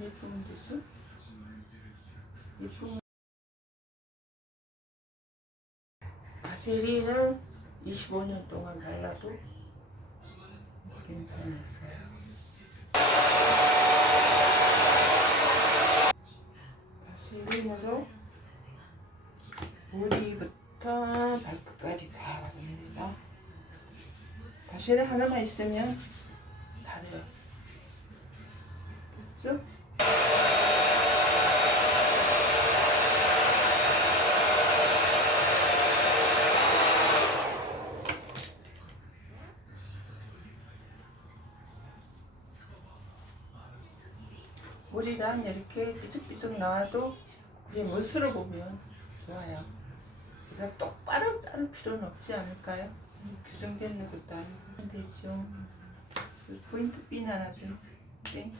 예쁘면 됐어? 예쁘면 바세린을 25년 동안 발라도 괜찮았어요. 바세린으로 머리부터 발끝까지 다 바릅니다. 바세린 하나만 있으면 다 돼요. 됐죠? 머리랑 이렇게 삐죽삐죽 나와도 그게 멋으로 보면 좋아요. 그러니까 똑바로 자를 필요는 없지 않을까요? 규정되는 것도 아니고 되죠. 포인트 핀 하나 좀 땡.